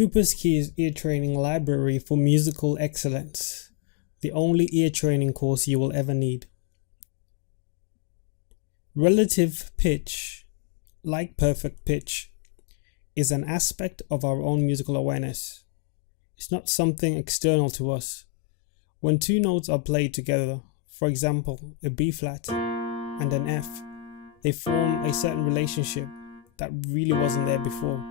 Cooper's Key's Ear Training Library for Musical Excellence, the only ear training course you will ever need. Relative pitch, like perfect pitch, is an aspect of our own musical awareness. It's not something external to us. When two notes are played together, for example, a B flat and an F, they form a certain relationship that really wasn't there before.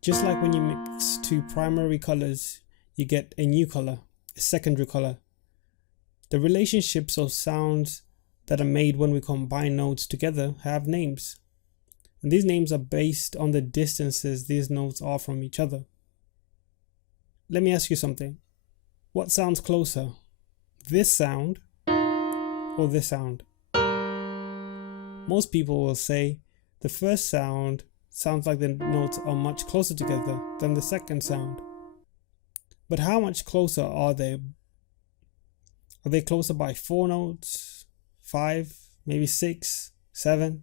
Just like when you mix two primary colors, you get a new color, a secondary color. The relationships of sounds that are made when we combine notes together have names. And these names are based on the distances these notes are from each other. Let me ask you something. What sounds closer? This sound or this sound? Most people will say the first sound sounds like the notes are much closer together than the second sound. But how much closer are they? Are they closer by 4 notes, 5, maybe 6, 7?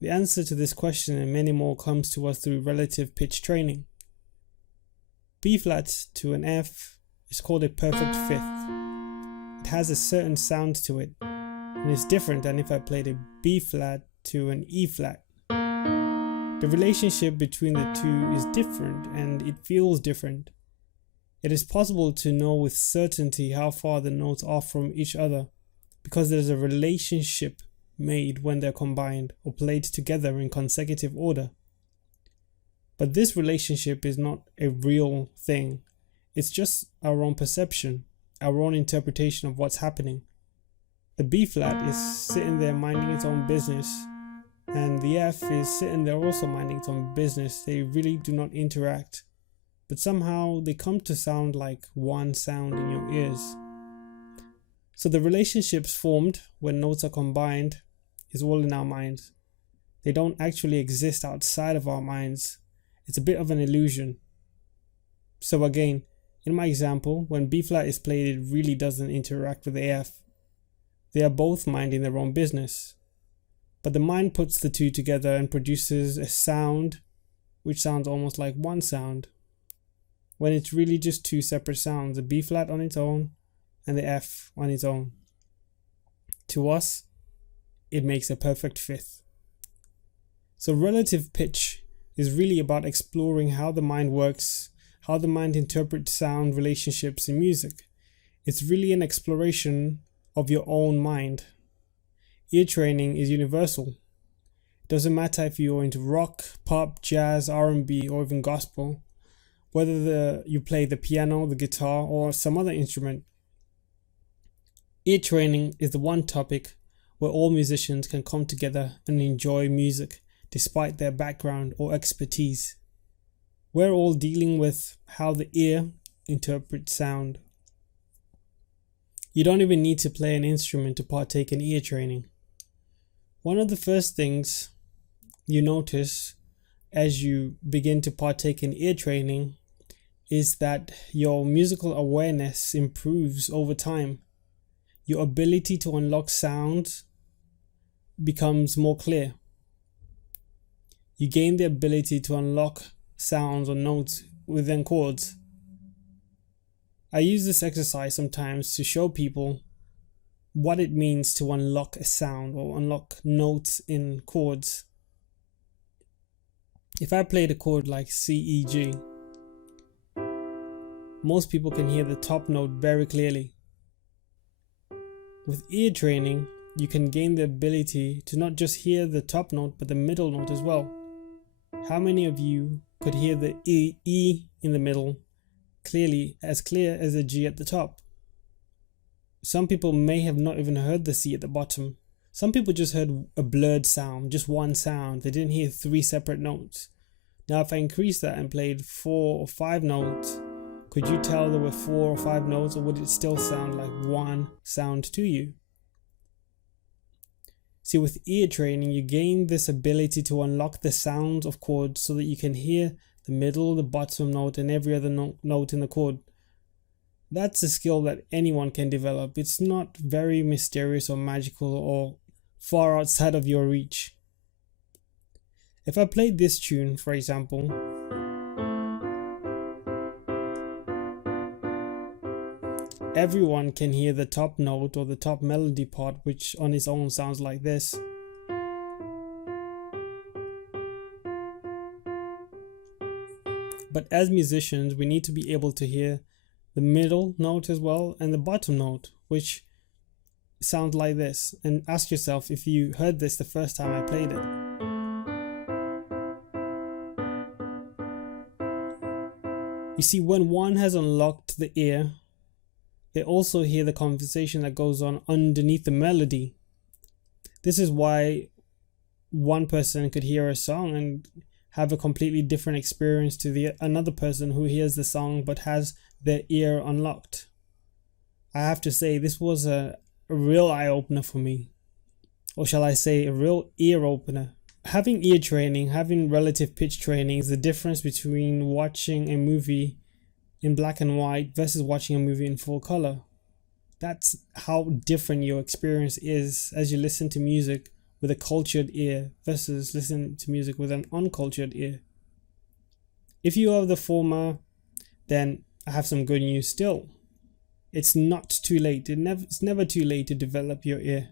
The answer to this question and many more comes to us through relative pitch training. B flat to an F is called a perfect fifth. It has a certain sound to it, and it's different than if I played a B flat to an E flat. The relationship between the two is different and it feels different. It is possible to know with certainty how far the notes are from each other because there's a relationship made when they're combined or played together in consecutive order. But this relationship is not a real thing. It's just our own perception, our own interpretation of what's happening. The B flat is sitting there minding its own business, and the F is sitting there also minding its own business. They really do not interact, but somehow they come to sound like one sound in your ears. So the relationships formed when notes are combined is all in our minds. They don't actually exist outside of our minds. It's a bit of an illusion. So again, in my example, when B flat is played, it really doesn't interact with the F. They are both minding their own business. But the mind puts the two together and produces a sound which sounds almost like one sound, when it's really just two separate sounds, the B flat on its own and the F on its own. To us, it makes a perfect fifth. So relative pitch is really about exploring how the mind works, how the mind interprets sound relationships in music. It's really an exploration of your own mind. Ear training is universal. It doesn't matter if you're into rock, pop, jazz, R&B, or even gospel, whether you play the piano, the guitar, or some other instrument. Ear training is the one topic where all musicians can come together and enjoy music despite their background or expertise. We're all dealing with how the ear interprets sound. You don't even need to play an instrument to partake in ear training. One of the first things you notice as you begin to partake in ear training is that your musical awareness improves over time. Your ability to unlock sounds becomes more clear. You gain the ability to unlock sounds or notes within chords. I use this exercise sometimes to show people what it means to unlock a sound or unlock notes in chords. If I played a chord like C, E, G, most people can hear the top note very clearly. With ear training, you can gain the ability to not just hear the top note but the middle note as well. How many of you could hear the E in the middle clearly, as clear as the G at the top? Some people may have not even heard the C at the bottom. Some people just heard a blurred sound, just one sound. They didn't hear 3 separate notes. Now if I increased that and played 4 or 5 notes, could you tell there were 4 or 5 notes, or would it still sound like one sound to you? See, with ear training, you gain this ability to unlock the sounds of chords so that you can hear the middle, the bottom note, and every other note in the chord. That's a skill that anyone can develop. It's not very mysterious or magical or far outside of your reach. If I played this tune, for example, everyone can hear the top note or the top melody part, which on its own sounds like this. But as musicians, we need to be able to hear the middle note as well and the bottom note, which sound like this. And ask yourself if you heard this the first time I played it. You see, when one has unlocked the ear, they also hear the conversation that goes on underneath the melody. This is why one person could hear a song and have a completely different experience to another person who hears the song but has their ear unlocked. I have to say, this was a real eye-opener for me. Or shall I say, a real ear-opener. Having ear training, having relative pitch training is the difference between watching a movie in black and white versus watching a movie in full color. That's how different your experience is as you listen to music with a cultured ear versus listening to music with an uncultured ear. If you are the former, then I have some good news still. It's not too late. It's never too late to develop your ear.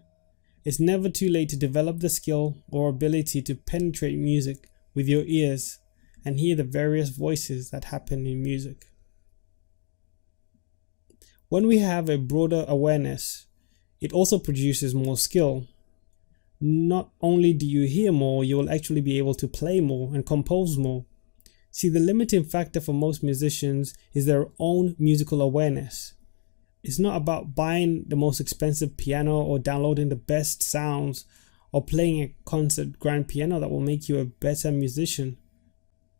It's never too late to develop the skill or ability to penetrate music with your ears and hear the various voices that happen in music. When we have a broader awareness, it also produces more skill. Not only do you hear more, you will actually be able to play more and compose more. See, the limiting factor for most musicians is their own musical awareness. It's not about buying the most expensive piano or downloading the best sounds or playing a concert grand piano that will make you a better musician.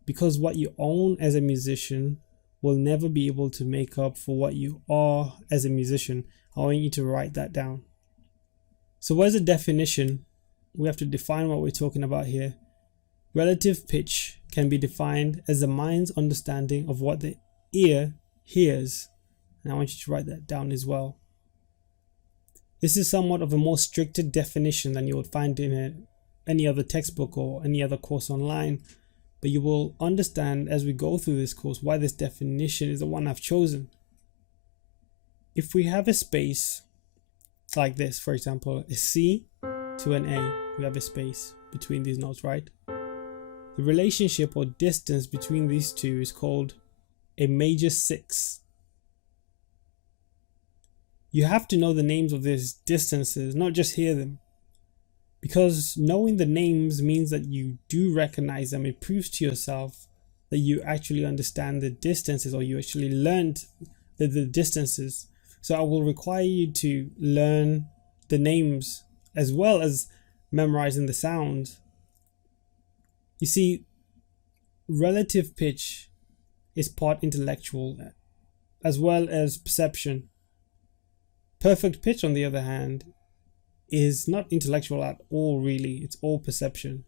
Because what you own as a musician will never be able to make up for what you are as a musician. I want you to write that down. So as a definition, we have to define what we're talking about here. Relative pitch can be defined as the mind's understanding of what the ear hears. And I want you to write that down as well. This is somewhat of a more stricter definition than you would find in any other textbook or any other course online. But you will understand as we go through this course why this definition is the one I've chosen. If we have a space like this, for example, a C to an A, we have a space between these notes, right? The relationship or distance between these two is called a major six. You have to know the names of these distances, not just hear them. Because knowing the names means that you do recognize them. It proves to yourself that you actually understand the distances, or you actually learned the distances. So I will require you to learn the names as well as memorizing the sounds. You see, relative pitch is part intellectual as well as perception. Perfect pitch, on the other hand, is not intellectual at all, really. It's all perception.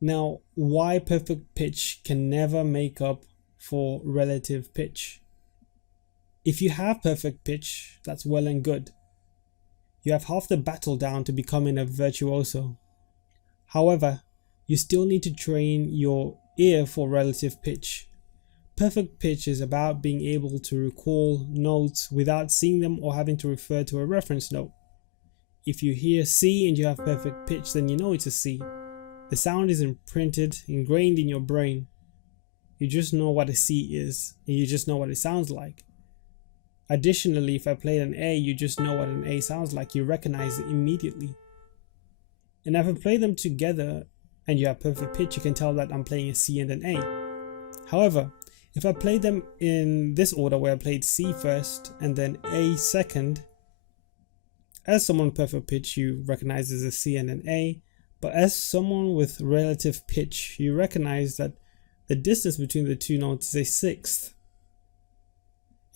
Now, why perfect pitch can never make up for relative pitch? If you have perfect pitch, that's well and good. You have half the battle down to becoming a virtuoso. However, you still need to train your ear for relative pitch. Perfect pitch is about being able to recall notes without seeing them or having to refer to a reference note. If you hear C and you have perfect pitch, then you know it's a C. The sound is ingrained in your brain. You just know what a C is, and you just know what it sounds like. Additionally, if I played an A, you just know what an A sounds like. You recognize it immediately. And if I play them together and you have perfect pitch, you can tell that I'm playing a C and an A. However, if I played them in this order, where I played C first and then A second, as someone with perfect pitch, you recognize as a C and an A. But as someone with relative pitch, you recognize that the distance between the two notes is a sixth.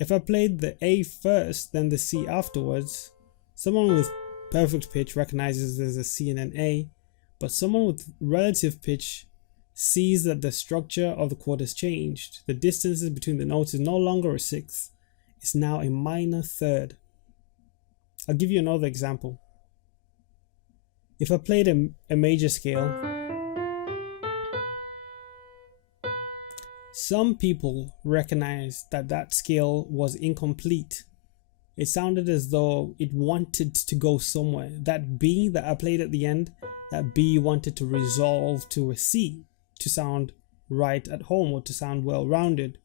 If I played the A first, then the C afterwards, someone with perfect pitch recognizes as a C and an A, but someone with relative pitch sees that the structure of the chord has changed. The distances between the notes is no longer a sixth, it's now a minor third. I'll give you another example. If I played a major scale, Some people recognize that that scale was incomplete. It sounded as though it wanted to go somewhere. That B that I played at the end, that B wanted to resolve to a C to sound right at home or to sound well rounded.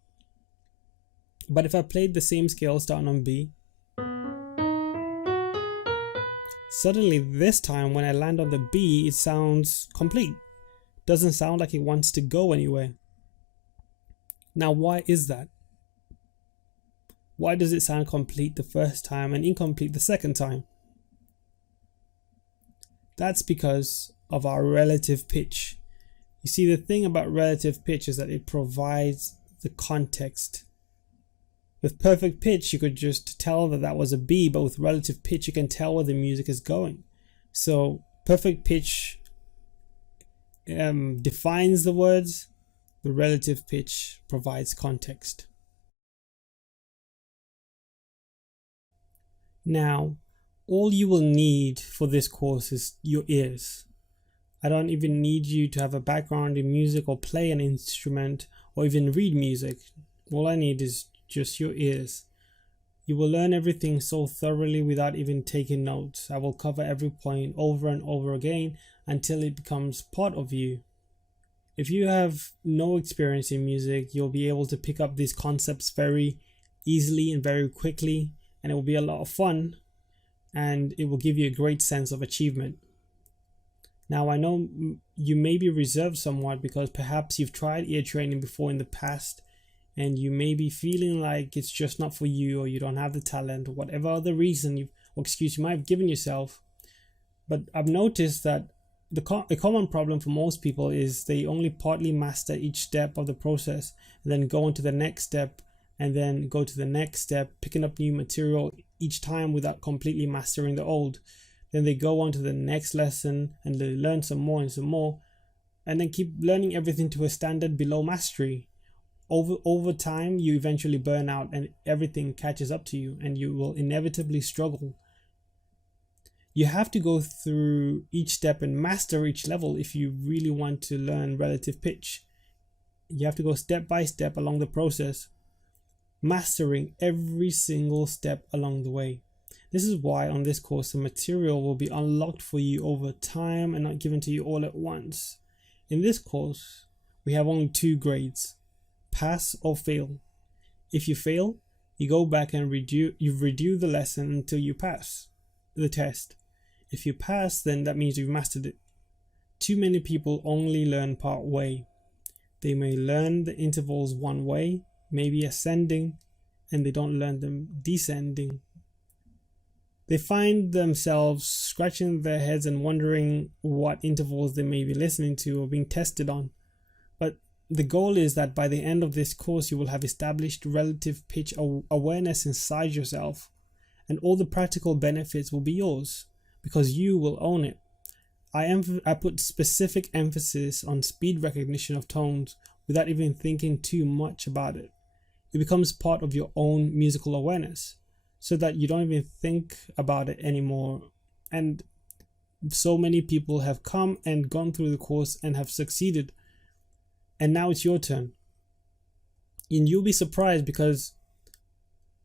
But if I played the same scale starting on B, suddenly this time when I land on the B, it sounds complete. Doesn't sound like it wants to go anywhere. Now, why is that? Why does it sound complete the first time and incomplete the second time? That's because of our relative pitch. You see, the thing about relative pitch is that it provides the context. With perfect pitch, you could just tell that that was a B, but with relative pitch, you can tell where the music is going. So perfect pitch defines the words. The relative pitch provides context. Now, all you will need for this course is your ears. I don't even need you to have a background in music or play an instrument or even read music. All I need is just your ears. You will learn everything so thoroughly without even taking notes. I will cover every point over and over again until it becomes part of you. If you have no experience in music, you'll be able to pick up these concepts very easily and very quickly, and it will be a lot of fun, and it will give you a great sense of achievement. Now, I know you may be reserved somewhat because perhaps you've tried ear training before in the past, and you may be feeling like it's just not for you, or you don't have the talent, or whatever other reason or excuse you might have given yourself. But I've noticed that a common problem for most people is they only partly master each step of the process and then go on to the next step and then go to the next step, picking up new material each time without completely mastering the old. Then they go on to the next lesson and they learn some more and then keep learning everything to a standard below mastery. Over time, you eventually burn out and everything catches up to you and you will inevitably struggle. You have to go through each step and master each level if you really want to learn relative pitch. You have to go step by step along the process, mastering every single step along the way. This is why on this course the material will be unlocked for you over time and not given to you all at once. In this course, we have only 2 grades, pass or fail. If you fail, you go back and redo the lesson until you pass the test. If you pass, then that means you've mastered it. Too many people only learn part way. They may learn the intervals one way, maybe ascending, and they don't learn them descending. They find themselves scratching their heads and wondering what intervals they may be listening to or being tested on. But the goal is that by the end of this course, you will have established relative pitch awareness inside yourself, and all the practical benefits will be yours because you will own it. I put specific emphasis on speed recognition of tones without even thinking too much about it. It becomes part of your own musical awareness so that you don't even think about it anymore. And so many people have come and gone through the course and have succeeded. And now it's your turn. And you'll be surprised because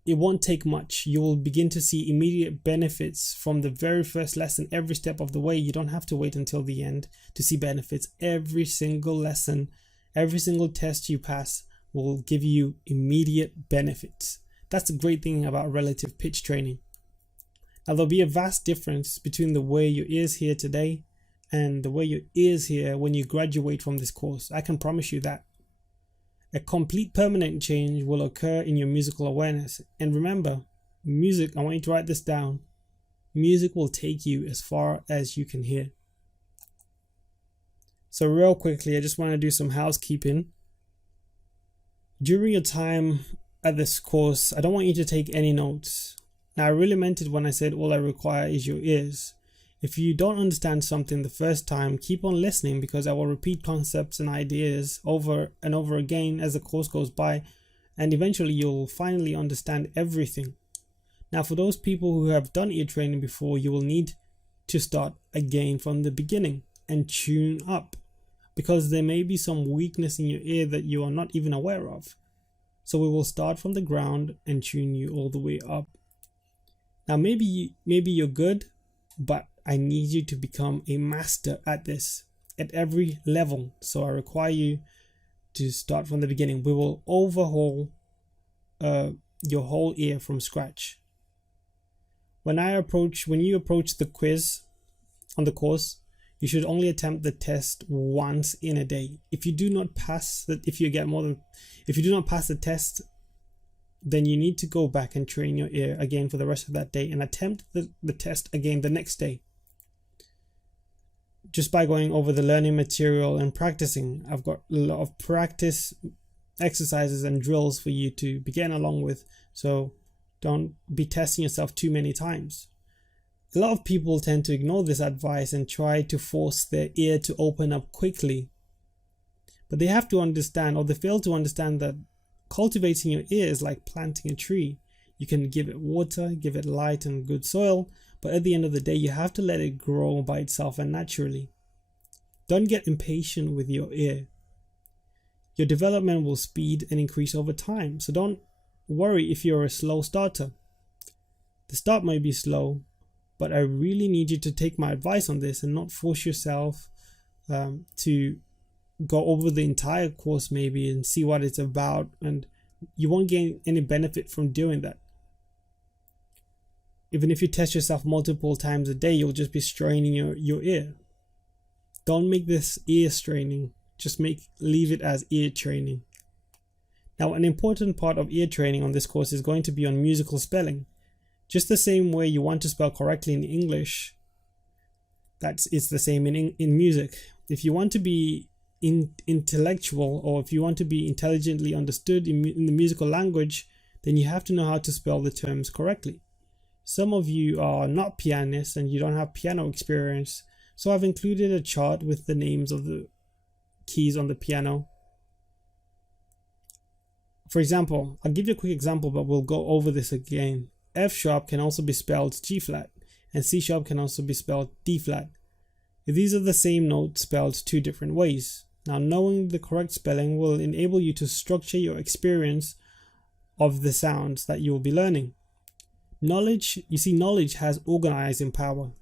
it won't take much. You will begin to see immediate benefits from the very first lesson every step of the way. You don't have to wait until the end to see benefits. Every single lesson, every single test you pass will give you immediate benefits. That's the great thing about relative pitch training. Now, there'll be a vast difference between the way your ears hear today and the way your ears hear when you graduate from this course. I can promise you that. A complete permanent change will occur in your musical awareness. And remember, music, I want you to write this down. Music will take you as far as you can hear. So real quickly, I just want to do some housekeeping. During your time at this course, I don't want you to take any notes. Now, I really meant it when I said all I require is your ears. If you don't understand something the first time, keep on listening because I will repeat concepts and ideas over and over again as the course goes by, and eventually you'll finally understand everything. Now, for those people who have done ear training before, you will need to start again from the beginning and tune up. because there may be some weakness in your ear that you are not even aware of. So we will start from the ground and tune you all the way up. Now maybe you're good, but I need you to become a master at this at every level. So I require you to start from the beginning. We will overhaul your whole ear from scratch. When you approach the quiz on the course, you should only attempt the test once in a day. If you do not pass if you do not pass the test, then you need to go back and train your ear again for the rest of that day and attempt the test again the next day. Just by going over the learning material and practicing, I've got a lot of practice exercises and drills for you to begin along with. So don't be testing yourself too many times. A lot of people tend to ignore this advice and try to force their ear to open up quickly. But they have to understand, or they fail to understand, that cultivating your ear is like planting a tree. You can give it water, give it light and good soil, but at the end of the day, you have to let it grow by itself and naturally. Don't get impatient with your ear. Your development will speed and increase over time, so don't worry if you're a slow starter. The start might be slow, but I really need you to take my advice on this and not force yourself to go over the entire course maybe and see what it's about, and you won't gain any benefit from doing that. Even if you test yourself multiple times a day, you'll just be straining your ear. Don't make this ear straining, just leave it as ear training. Now, an important part of ear training on this course is going to be on musical spelling. Just the same way you want to spell correctly in English, it's the same in music. If you want to be intellectual, or if you want to be intelligently understood in the musical language, then you have to know how to spell the terms correctly. Some of you are not pianists and you don't have piano experience, so I've included a chart with the names of the keys on the piano. For example, I'll give you a quick example, but we'll go over this again. F sharp can also be spelled G flat, and C sharp can also be spelled D flat. These are the same note spelled two different ways. Now, knowing the correct spelling will enable you to structure your experience of the sounds that you will be learning. Knowledge has organizing power.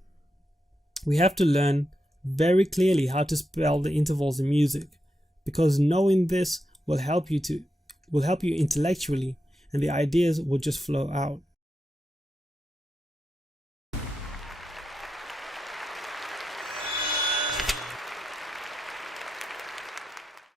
We have to learn very clearly how to spell the intervals in music, because knowing this will help you intellectually, and the ideas will just flow out.